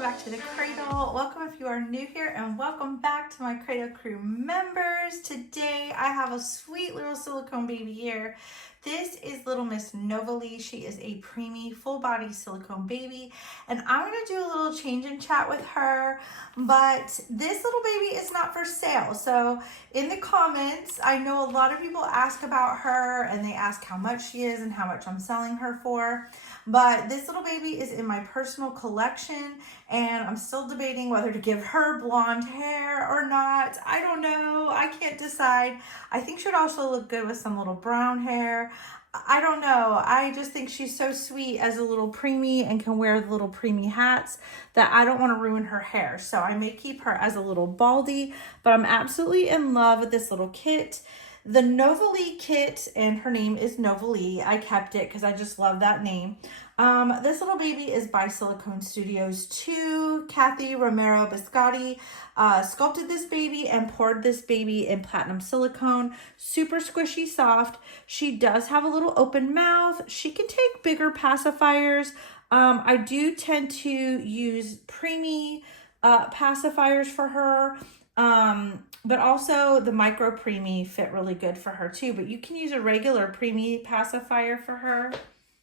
welcome back to the Cradle. Welcome if you are new here, and welcome back to my Cradle crew members. Today I have a sweet little silicone baby here. This is little Miss Novalei. She is a preemie full body silicone baby, and I'm going to do a little change and chat with her, but this little baby is not for sale. So in the comments, I know a lot of people ask about her, and they ask how much she is and how much I'm selling her for. But this little baby is in my personal collection, and I'm still debating whether to give her blonde hair or not. I don't know. I can't decide. I think she'd also look good with some little brown hair. I don't know. I just think she's so sweet as a little preemie and can wear the little preemie hats that I don't want to ruin her hair. So I may keep her as a little baldy, but I'm absolutely in love with this little kit. The Novalei kit, and her name is Novalei. I kept it because I just love that name. This little baby is by Silicone Studios 2. Kathy Romero Biscotti sculpted this baby and poured this baby in platinum silicone. Super squishy soft. She does have a little open mouth. She can take bigger pacifiers. I do tend to use preemie pacifiers for her. But also the micro preemie fit really good for her too, but you can use a regular preemie pacifier for her.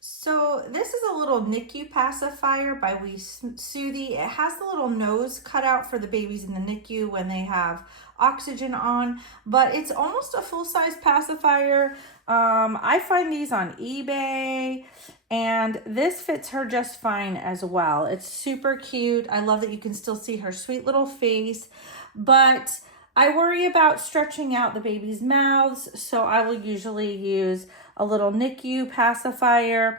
So this is a little NICU pacifier by We Soothie. It has the little nose cut out for the babies in the NICU when they have oxygen on, but it's almost a full-size pacifier. I find these on eBay, and this fits her just fine as well. It's super cute. I love that you can still see her sweet little face, but I worry about stretching out the baby's mouths, so I will usually use a little NICU pacifier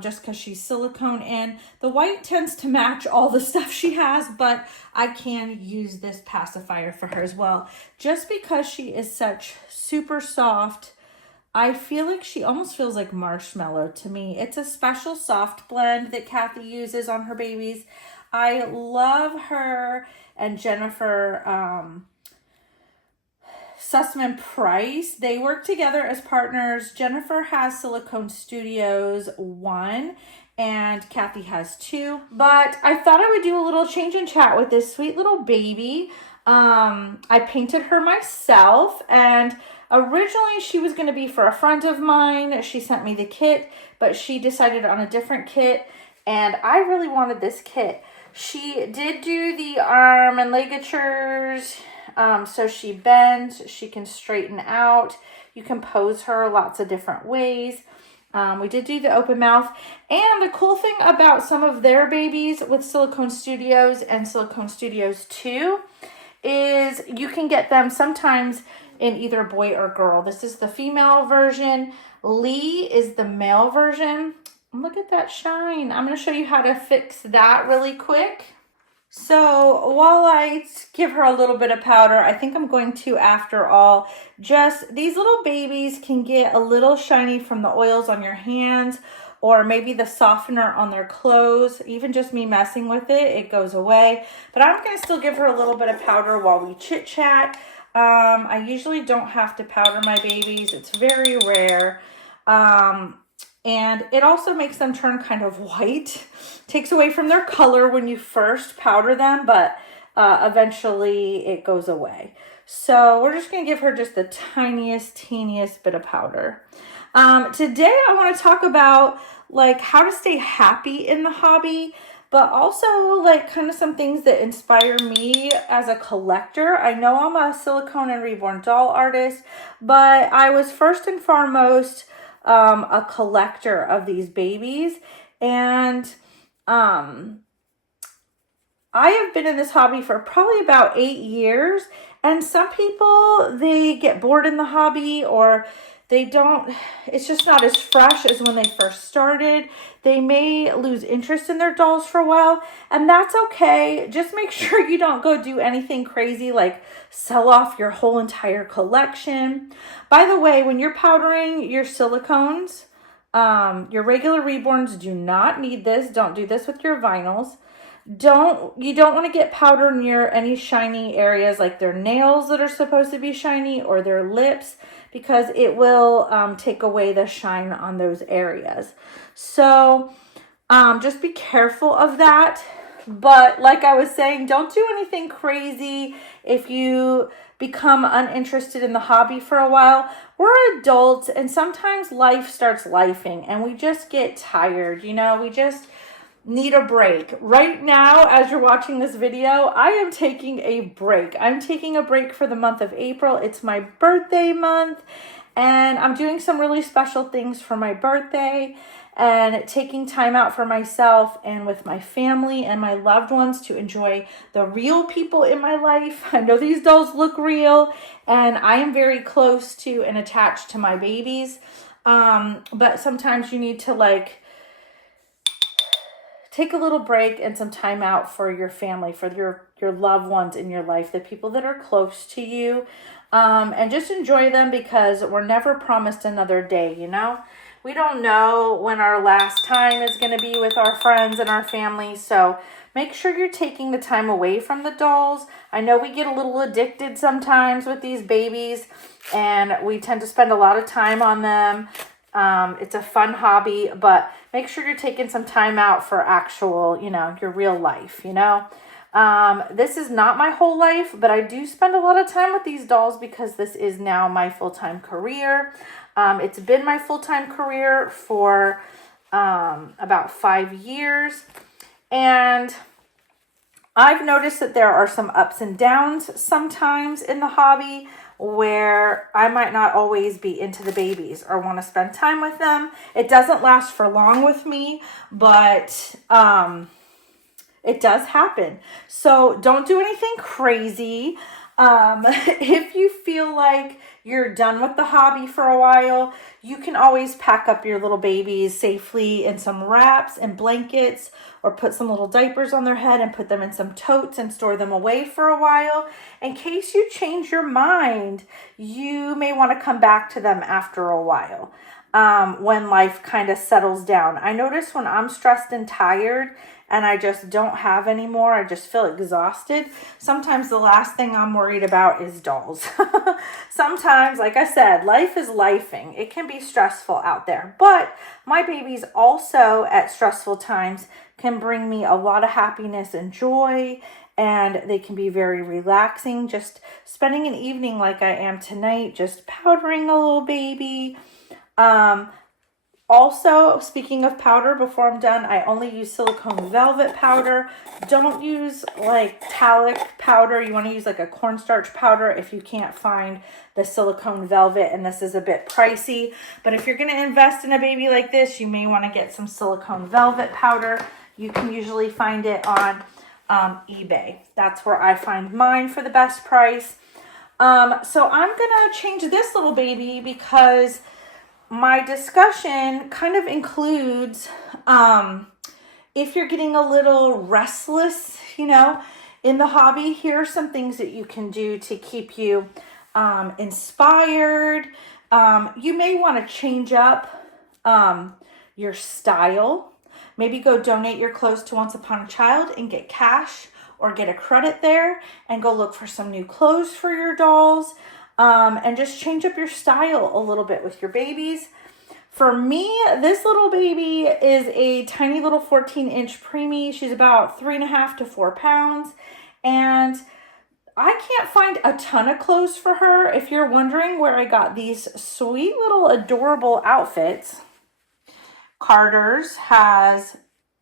just because she's silicone in. The white tends to match all the stuff she has, but I can use this pacifier for her as well. Just because she is such super soft, I feel like she almost feels like marshmallow to me. It's a special soft blend that Kathy uses on her babies. I love her and Jennifer Sussman Price. They work together as partners. Jennifer has Silicone Studios 1 and Kathy has 2. But I thought I would do a little change and chat with this sweet little baby. I painted her myself, and originally she was going to be for a friend of mine. She sent me the kit, but she decided on a different kit, and I really wanted this kit. She did do the arm and ligatures. So she bends, she can straighten out. You can pose her lots of different ways. We did do the open mouth. And the cool thing about some of their babies with Silicone Studios and Silicone Studios 2 is you can get them sometimes in either boy or girl. This is the female version. Lee is the male version. Look at that shine. I'm going to show you how to fix that really quick. So while I give her a little bit of powder, I think I'm going to, after all, just, these little babies can get a little shiny from the oils on your hands, or maybe the softener on their clothes. Even just me messing with it, it goes away. But I'm going to still give her a little bit of powder while we chit chat. I usually don't have to powder my babies. It's very rare. And it also makes them turn kind of white. Takes away from their color when you first powder them, but eventually it goes away. So we're just going to give her just the teeniest bit of powder. Today I want to talk about like how to stay happy in the hobby, but also like kind of some things that inspire me as a collector. I know I'm a silicone and reborn doll artist, but I was first and foremost a collector of these babies, and I have been in this hobby for probably about 8 years, and some people, they get bored in the hobby, or they don't, it's just not as fresh as when they first started. They may lose interest in their dolls for a while, and that's okay. Just make sure you don't go do anything crazy like sell off your whole entire collection. By the way, when you're powdering your silicones, your regular Reborns do not need this. Don't do this with your vinyls. You don't want to get powder near any shiny areas like their nails that are supposed to be shiny or their lips, because it will take away the shine on those areas. So just be careful of that. But like I was saying, don't do anything crazy if you become uninterested in the hobby for a while. We're adults and sometimes life starts lifing and we just get tired, you know, we just need a break. Right now, as you're watching this video, I am taking a break. I'm taking a break for the month of April. It's my birthday month and I'm doing some really special things for my birthday and taking time out for myself and with my family and my loved ones to enjoy the real people in my life. I know these dolls look real and I am very close to and attached to my babies. But sometimes you need to like take a little break and some time out for your family, for your loved ones in your life, the people that are close to you, and just enjoy them because we're never promised another day, you know? We don't know when our last time is going to be with our friends and our family, so make sure you're taking the time away from the dolls. I know we get a little addicted sometimes with these babies, and we tend to spend a lot of time on them. It's a fun hobby, but make sure you're taking some time out for actual, you know, your real life, you know. This is not my whole life, but I do spend a lot of time with these dolls because this is now my full-time career. It's been my full-time career for about 5 years, and I've noticed that there are some ups and downs sometimes in the hobby where I might not always be into the babies or want to spend time with them. It doesn't last for long with me, but it does happen. So don't do anything crazy. If you feel like you're done with the hobby for a while, you can always pack up your little babies safely in some wraps and blankets, or put some little diapers on their head and put them in some totes and store them away for a while. In case you change your mind, you may want to come back to them after a while, when life kind of settles down. I notice when I'm stressed and tired and I just don't have any more, I just feel exhausted. Sometimes the last thing I'm worried about is dolls. Sometimes, like I said, life is lifing. It can be stressful out there. But my babies also at stressful times can bring me a lot of happiness and joy, and they can be very relaxing. Just spending an evening like I am tonight, just powdering a little baby. Also, speaking of powder, before I'm done, I only use silicone velvet powder. Don't use like talc powder. You want to use like a cornstarch powder if you can't find the silicone velvet, and this is a bit pricey. But if you're going to invest in a baby like this, you may want to get some silicone velvet powder. You can usually find it on eBay. That's where I find mine for the best price. So I'm going to change this little baby because my discussion kind of includes, if you're getting a little restless, you know, in the hobby, here are some things that you can do to keep you inspired. You may want to change up your style. Maybe go donate your clothes to Once Upon a Child and get cash, or get a credit there and go look for some new clothes for your dolls. And just change up your style a little bit with your babies. For me, this little baby is a tiny little 14-inch preemie. She's about 3.5 to 4 pounds. And I can't find a ton of clothes for her. If you're wondering where I got these sweet little adorable outfits, Carter's has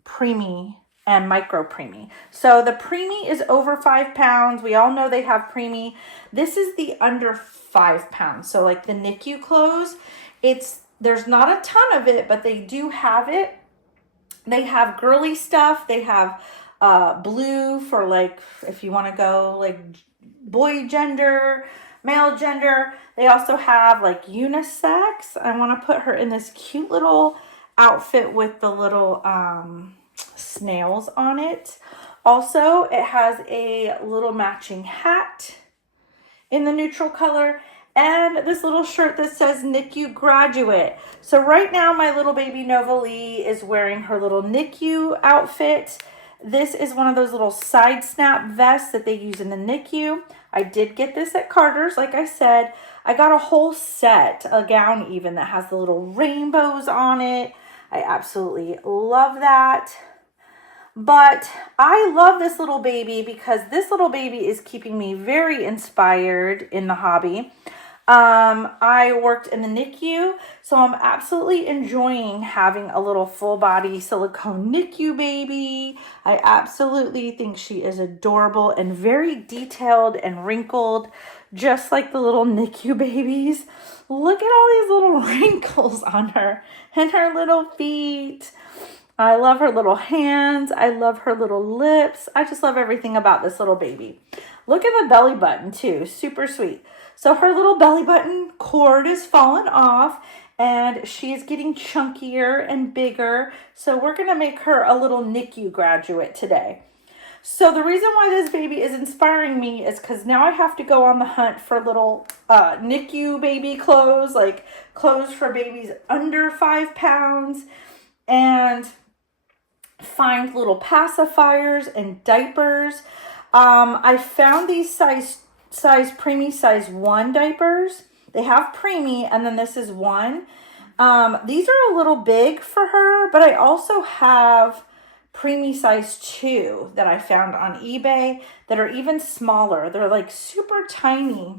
preemie and micro preemie. So the preemie is over 5 pounds. We all know they have preemie. This is the under 5 pounds. So like the NICU clothes, there's not a ton of it, but they do have it. They have girly stuff. They have blue for like, if you want to go like boy gender, male gender. They also have like unisex. I want to put her in this cute little outfit with the little snails on it. Also, it has a little matching hat in the neutral color, and this little shirt that says NICU graduate. So right now my little baby Novalei is wearing her little NICU outfit. This is one of those little side snap vests that they use in the NICU. I did get this at Carter's, like I said. I got a whole set, a gown even, that has the little rainbows on it. I absolutely love that. But I love this little baby because this little baby is keeping me very inspired in the hobby. I worked in the NICU, so I'm absolutely enjoying having a little full body silicone NICU baby. I absolutely think she is adorable and very detailed and wrinkled, just like the little NICU babies. Look at all these little wrinkles on her and her little feet. I love her little hands. I love her little lips. I just love everything about this little baby. Look at the belly button too, super sweet. So her little belly button cord is fallen off and she's getting chunkier and bigger. So we're gonna make her a little NICU graduate today. So the reason why this baby is inspiring me is because now I have to go on the hunt for little NICU baby clothes, like clothes for babies under 5 pounds, and find little pacifiers and diapers. I found these size preemie size 1 diapers. They have preemie, and then this is 1. These are a little big for her, but I also have preemie size 2 that I found on eBay that are even smaller. They're like super tiny.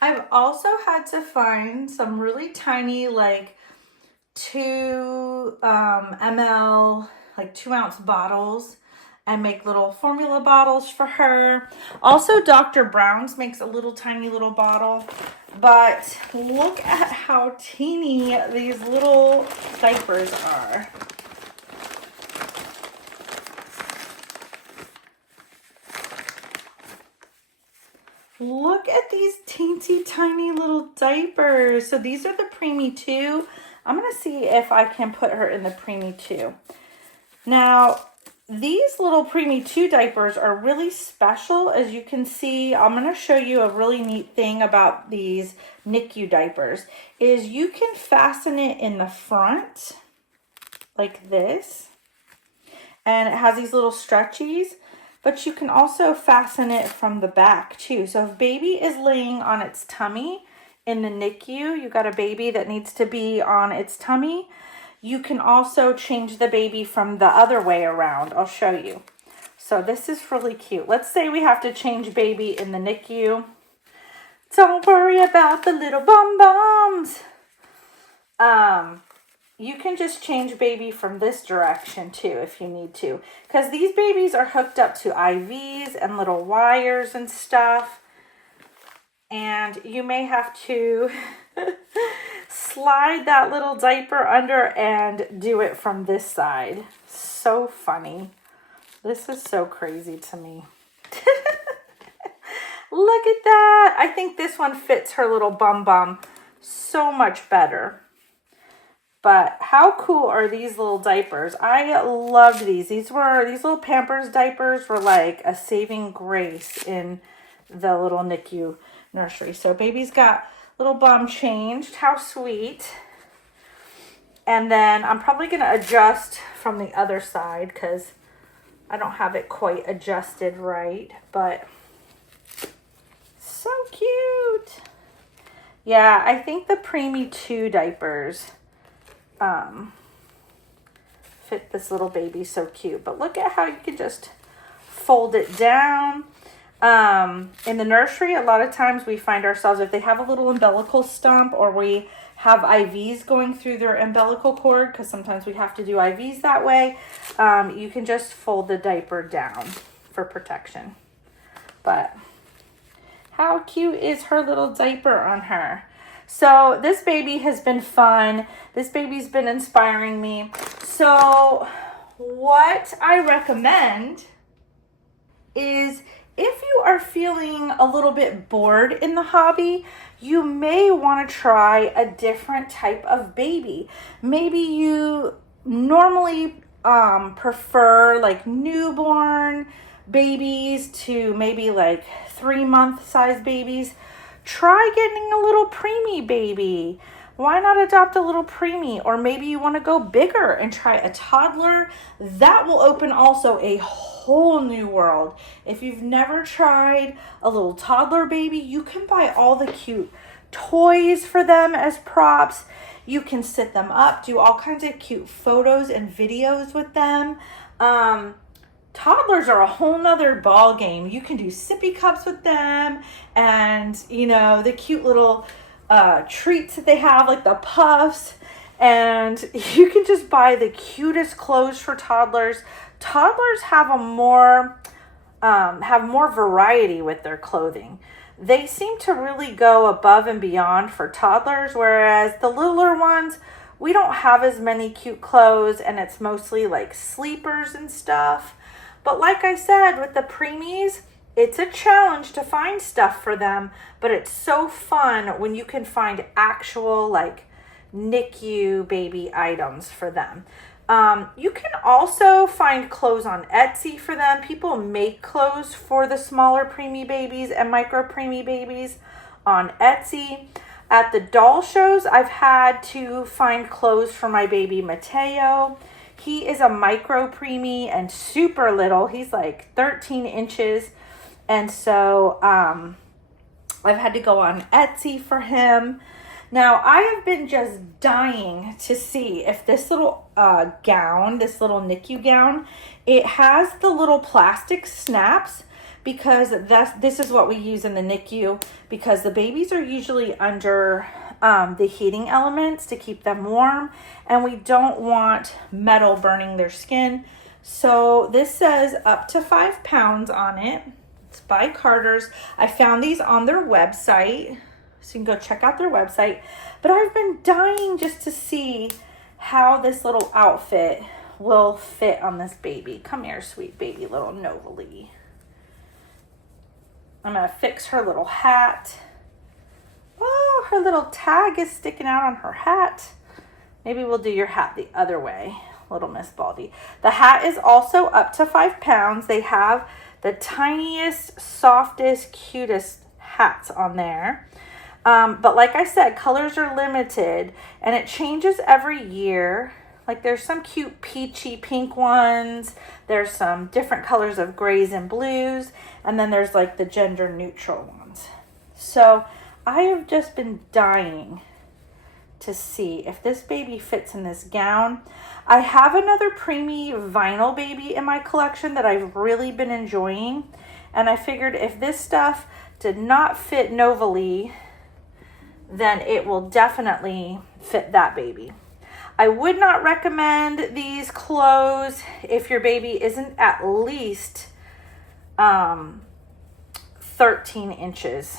I've also had to find some really tiny, like 2 ml, like 2-ounce bottles, and make little formula bottles for her. Also, Dr. Brown's makes a little tiny little bottle, but look at how teeny these little diapers are. Look at these teensy tiny little diapers. So these are the preemie 2. I'm gonna see if I can put her in the preemie 2. Now, these little preemie 2 diapers are really special. As you can see, I'm going to show you a really neat thing about these NICU diapers is you can fasten it in the front like this, and it has these little stretchies, but you can also fasten it from the back too. So if baby is laying on its tummy in the NICU, you got a baby that needs to be on its tummy, you can also change the baby from the other way around. I'll show you. So this is really cute. Let's say we have to change baby in the NICU. Don't worry about the little bum-bums. You can just change baby from this direction too if you need to. Because these babies are hooked up to IVs and little wires and stuff. And you may have to slide that little diaper under and do it from this side. So funny. This is so crazy to me. Look at that. I think this one fits her little bum bum so much better. But how cool are these little diapers? I loved these. These little Pampers diapers were like a saving grace in the little NICU nursery. So baby's got little bum changed. How sweet. And then I'm probably going to adjust from the other side because I don't have it quite adjusted right. But so cute. Yeah, I think the preemie 2 diapers fit this little baby so cute. But look at how you can just fold it down. In the nursery, a lot of times we find ourselves, if they have a little umbilical stump or we have IVs going through their umbilical cord, because sometimes we have to do IVs that way, you can just fold the diaper down for protection. But how cute is her little diaper on her? So this baby has been fun. This baby's been inspiring me. So what I recommend is, if you are feeling a little bit bored in the hobby, you may want to try a different type of baby. Maybe you normally prefer like newborn babies to maybe like 3-month size babies. Try getting a little preemie baby. Why not adopt a little preemie? Or maybe you want to go bigger and try a toddler. That will open also a whole new world. If you've never tried a little toddler baby, you can buy all the cute toys for them as props. You can sit them up, do all kinds of cute photos and videos with them. Toddlers are a whole nother ball game. You can do sippy cups with them, and you know, the cute little treats that they have, like the puffs, and you can just buy the cutest clothes for toddlers. Toddlers have more variety with their clothing. They seem to really go above and beyond for toddlers, whereas the littler ones, we don't have as many cute clothes, and it's mostly like sleepers and stuff. But like I said, with the preemies, it's a challenge to find stuff for them, but it's so fun when you can find actual like NICU baby items for them. You can also find clothes on Etsy for them. People make clothes for the smaller preemie babies and micro preemie babies on Etsy. At the doll shows, I've had to find clothes for my baby Mateo. He is a micro preemie and super little. He's like 13 inches. And so I've had to go on Etsy for him. Now, I have been just dying to see if this little gown, this little NICU gown, it has the little plastic snaps, because this is what we use in the NICU, because the babies are usually under the heating elements to keep them warm, and we don't want metal burning their skin. So this says up to 5 pounds on it. It's by Carter's. I found these on their website, so you can go check out their website. But I've been dying just to see how this little outfit will fit on this baby. Come here, sweet baby little Novalei. I'm going to fix her little hat. Oh, her little tag is sticking out on her hat. Maybe we'll do your hat the other way, little Miss Baldy. The hat is also up to 5 pounds. They have the tiniest, softest, cutest hats on there. But like I said, colors are limited, and it changes every year. Like there's some cute peachy pink ones. There's some different colors of grays and blues. And then there's like the gender neutral ones. So I have just been dying to see if this baby fits in this gown. I have another preemie vinyl baby in my collection that I've really been enjoying. And I figured if this stuff did not fit Novalei, then it will definitely fit that baby. I would not recommend these clothes if your baby isn't at least 13 inches.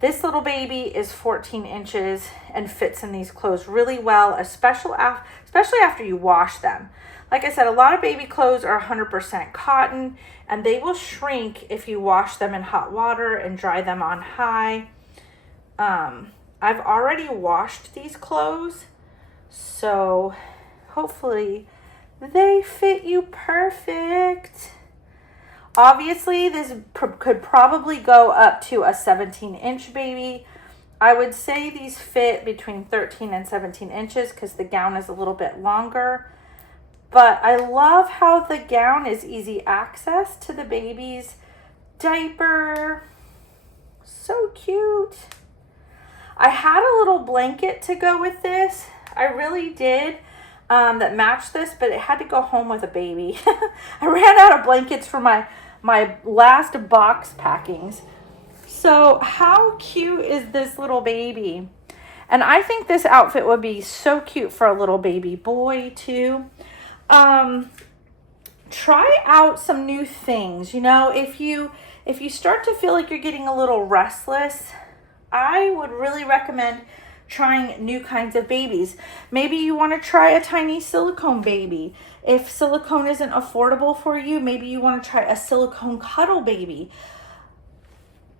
This little baby is 14 inches and fits in these clothes really well, especially after you wash them. Like I said, a lot of baby clothes are 100% cotton, and they will shrink if you wash them in hot water and dry them on high. I've already washed these clothes, so hopefully they fit you perfect. Obviously, this could probably go up to a 17-inch baby. I would say these fit between 13 and 17 inches because the gown is a little bit longer. But I love how the gown is easy access to the baby's diaper. So cute. I had a little blanket to go with this. I really did. That matched this, but it had to go home with a baby. I ran out of blankets for my last box packings. So how cute is this little baby? And I think this outfit would be so cute for a little baby boy too. Try out some new things. You know, if you start to feel like you're getting a little restless, I would really recommend trying new kinds of babies. Maybe you want to try a tiny silicone baby. If silicone isn't affordable for you, maybe you want to try a silicone cuddle baby.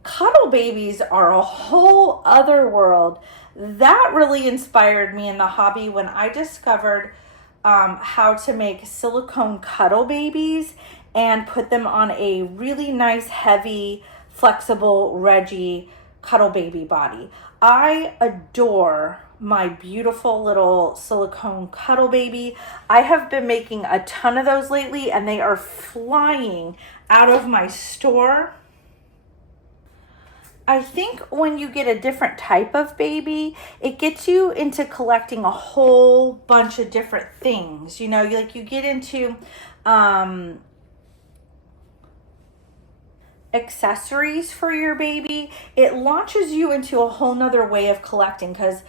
Cuddle babies are a whole other world. That really inspired me in the hobby when I discovered how to make silicone cuddle babies and put them on a really nice, heavy, flexible Reggie cuddle baby body. I adore my beautiful little silicone cuddle baby. I have been making a ton of those lately, and they are flying out of my store. I think when you get a different type of baby, it gets you into collecting a whole bunch of different things. You know, like you get into accessories for your baby. It launches you into a whole nother way of collecting, because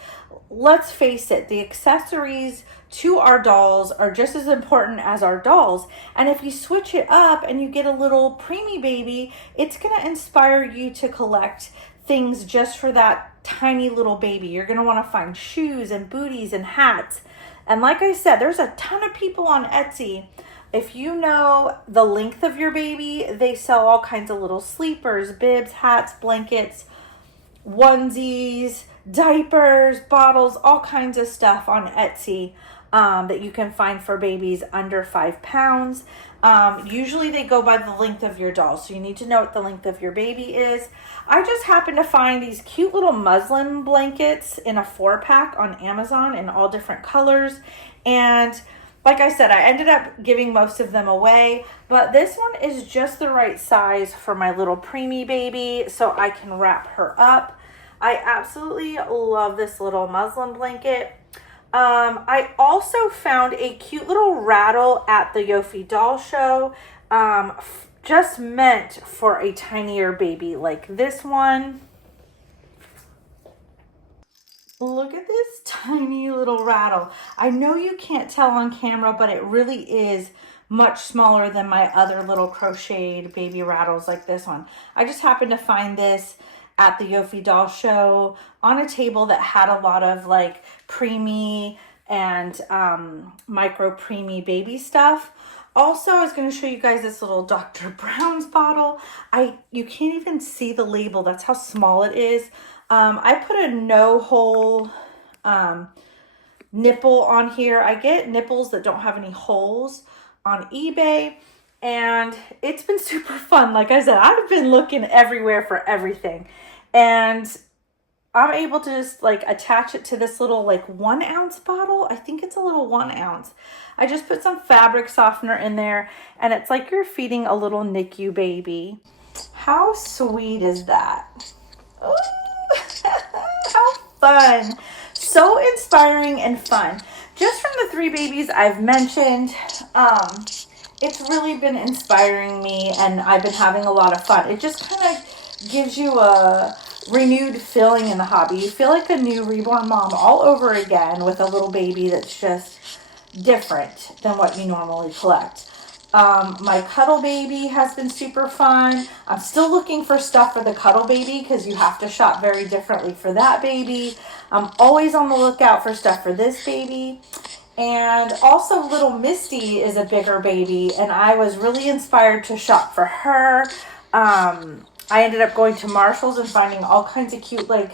let's face it, the accessories to our dolls are just as important as our dolls. And if you switch it up and you get a little preemie baby, it's going to inspire you to collect things just for that tiny little baby. You're going to want to find shoes and booties and hats. And like I said, there's a ton of people on Etsy. If you know the length of your baby, they sell all kinds of little sleepers, bibs, hats, blankets, onesies, diapers, bottles, all kinds of stuff on Etsy that you can find for babies under 5 pounds. Usually they go by the length of your doll, so you need to know what the length of your baby is. I just happened to find these cute little muslin blankets in a 4-pack on Amazon in all different colors. And like I said, I ended up giving most of them away, but this one is just the right size for my little preemie baby, so I can wrap her up. I absolutely love this little muslin blanket. I also found a cute little rattle at the Yofi doll show, just meant for a tinier baby like this one. Look at this tiny little rattle. I know you can't tell on camera, but it really is much smaller than my other little crocheted baby rattles like this one. I just happened to find this at the Yofi doll show on a table that had a lot of like preemie and micro preemie baby stuff. Also, I was going to show you guys this little Dr. Brown's bottle. You can't even see the label. That's how small it is. I put a no hole nipple on here. I get nipples that don't have any holes on eBay, and it's been super fun. Like I said, I've been looking everywhere for everything, and I'm able to just like attach it to this little like 1 ounce bottle. I think it's a little 1 ounce. I just put some fabric softener in there, and it's like you're feeding a little NICU baby. How sweet is that? Ooh. How fun. So inspiring and fun. Just from the 3 babies I've mentioned, it's really been inspiring me, and I've been having a lot of fun. It just kind of gives you a renewed feeling in the hobby. You feel like a new reborn mom all over again with a little baby that's just different than what you normally collect. My cuddle baby has been super fun. I'm still looking for stuff for the cuddle baby because you have to shop very differently for that baby. I'm always on the lookout for stuff for this baby. And also little Misty is a bigger baby, and I was really inspired to shop for her. I ended up going to Marshall's and finding all kinds of cute like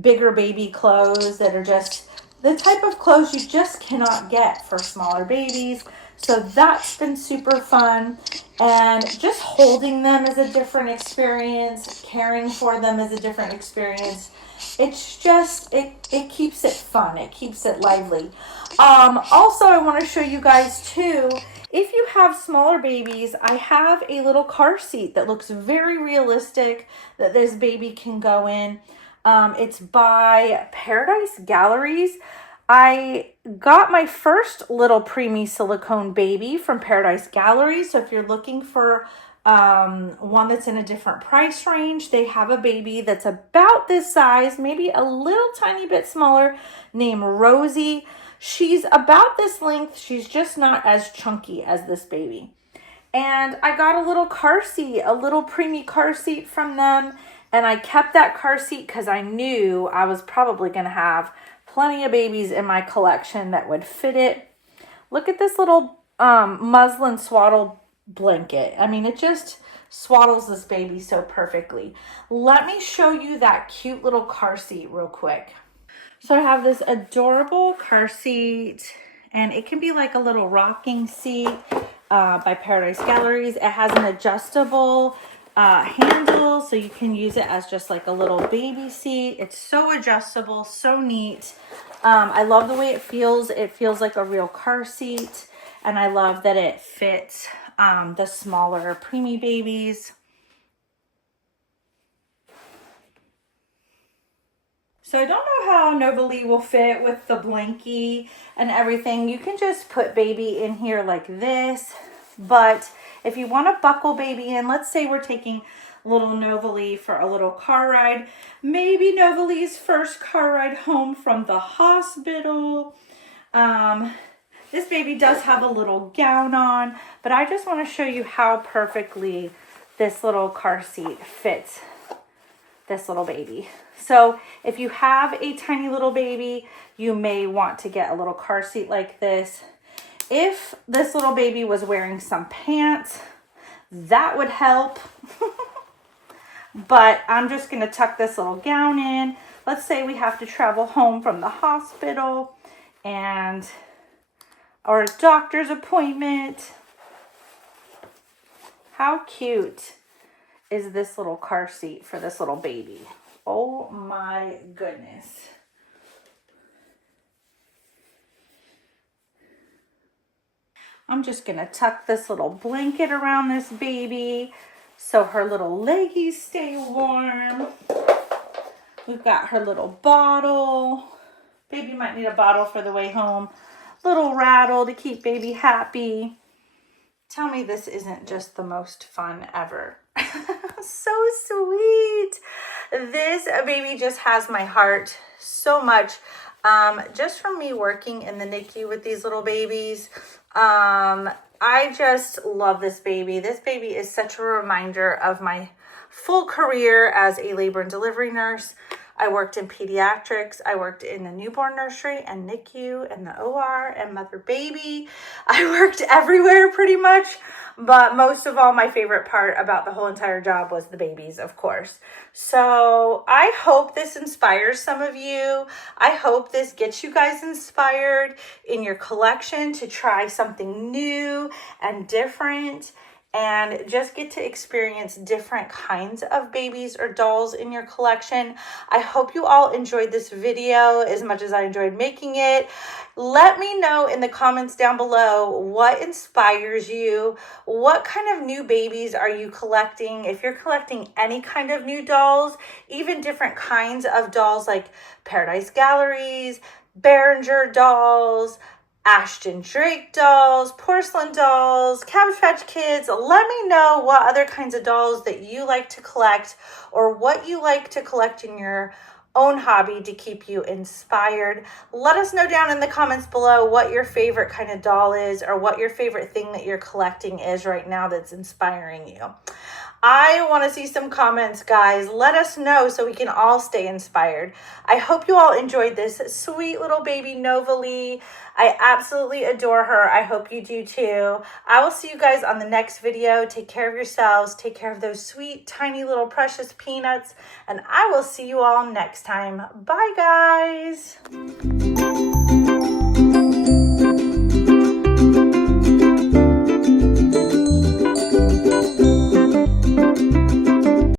bigger baby clothes that are just the type of clothes you just cannot get for smaller babies. So that's been super fun, and just holding them is a different experience. Caring for them is a different experience. It's just, it keeps it fun. It keeps it lively. Also, I want to show you guys too, if you have smaller babies, I have a little car seat that looks very realistic that this baby can go in. It's by Paradise Galleries. I got my first little preemie silicone baby from Paradise Galleries. So if you're looking for one that's in a different price range, they have a baby that's about this size, maybe a little tiny bit smaller, named Rosie. She's about this length. She's just not as chunky as this baby. And I got a little car seat, a little preemie car seat from them. And I kept that car seat because I knew I was probably going to have plenty of babies in my collection that would fit it. Look at this little muslin swaddle blanket. I mean, it just swaddles this baby so perfectly. Let me show you that cute little car seat real quick. So I have this adorable car seat, and it can be like a little rocking seat by Paradise Galleries. It has an adjustable handle, so you can use it as just like a little baby seat. It's so adjustable, so neat. I love the way it feels. It feels like a real car seat, and I love that it fits the smaller preemie babies. So I don't know how Novalei will fit with the blankie and everything. You can just put baby in here like this. But if you want to buckle baby in, let's say we're taking little Novalei for a little car ride. Maybe Novalei's first car ride home from the hospital. This baby does have a little gown on, but I just want to show you how perfectly this little car seat fits this little baby. So if you have a tiny little baby, you may want to get a little car seat like this. If this little baby was wearing some pants, that would help. But I'm just going to tuck this little gown in. Let's say we have to travel home from the hospital or a doctor's appointment. How cute is this little car seat for this little baby? Oh my goodness. I'm just going to tuck this little blanket around this baby so her little leggies stay warm. We've got her little bottle. Baby might need a bottle for the way home. Little rattle to keep baby happy. Tell me this isn't just the most fun ever. So sweet. This baby just has my heart so much. Just from me working in the NICU with these little babies, I just love this baby. This baby is such a reminder of my full career as a labor and delivery nurse. I worked in pediatrics. I worked in the newborn nursery and NICU and the OR and mother baby. I worked everywhere pretty much, but most of all, my favorite part about the whole entire job was the babies, of course. So I hope this inspires some of you. I hope this gets you guys inspired in your collection to try something new and different, and just get to experience different kinds of babies or dolls in your collection. I hope you all enjoyed this video as much as I enjoyed making it. Let me know in the comments down below what inspires you. What kind of new babies are you collecting? If you're collecting any kind of new dolls, even different kinds of dolls like Paradise Galleries, Behringer dolls, Ashton Drake dolls, porcelain dolls, Cabbage Patch Kids. Let me know what other kinds of dolls that you like to collect or what you like to collect in your own hobby to keep you inspired. Let us know down in the comments below what your favorite kind of doll is or what your favorite thing that you're collecting is right now that's inspiring you. I want to see some comments, guys. Let us know so we can all stay inspired. I hope you all enjoyed this sweet little baby Novalei. I absolutely adore her. I hope you do too. I will see you guys on the next video. Take care of yourselves. Take care of those sweet, tiny little precious peanuts. And I will see you all next time. Bye, guys.